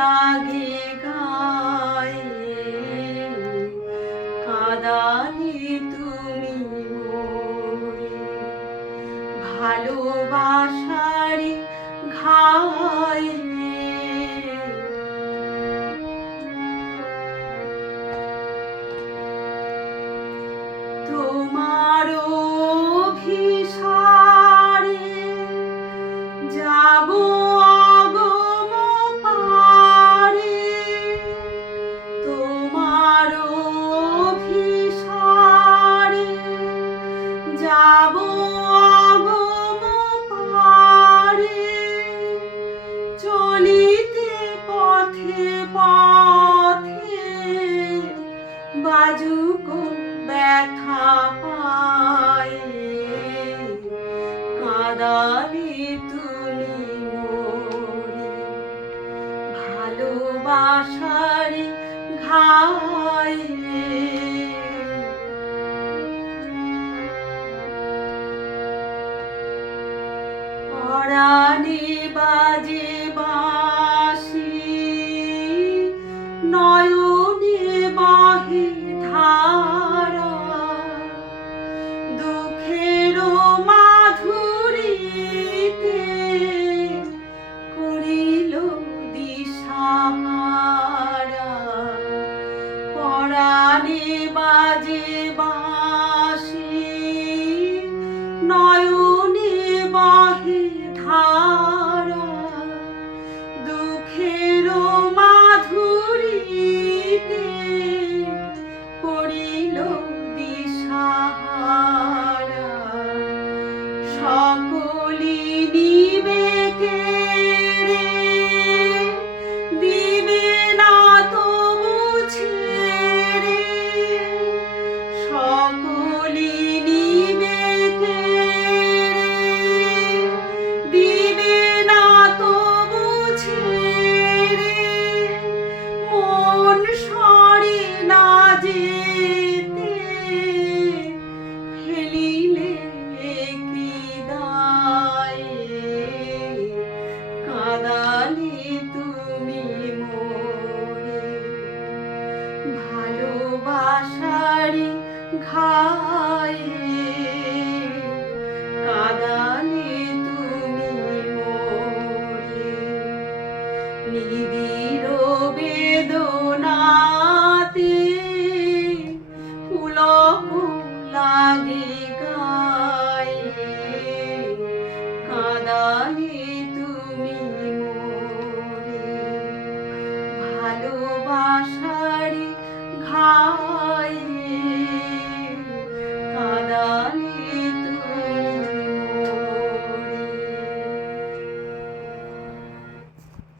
লাগে গায়ে, কাঁদালে তুমি মোরে ভালোবাসারি ঘায়ে। তোমার অভিসারে যাব অগম পারে, তোমার অভিসারে যাব অগম পারে, চলিতে পথে পথে বাজুক ব্যথা পায়ে, কাঁদালে তুমি মোরে ভালোবাসারি ঘায়ে। পরাণে বাজে বাঁশি, নয়নে বহে ধারা, দুঃখের মাধুরীতে করিল দিশাহারা। পরাণে বাজে বাঁশি, নয়নে বহে ধারা, দুঃখের মাধুরীতে করিল দিশাহারা। সকলি নিবে কেড়ে, দিবে না তবু ছেড়ে, সকলি নিবে কেড়ে, দিবে না তবু ছেড়ে, মন সরে না যেতে ফেলিলে কি দায়ে, কাঁদালে তুমি মোরে ভালোবাসারি ঘায়ে, কাঁদালে তুমি মোরে নিবিড় বেদনাতে পুলক লাগে গা।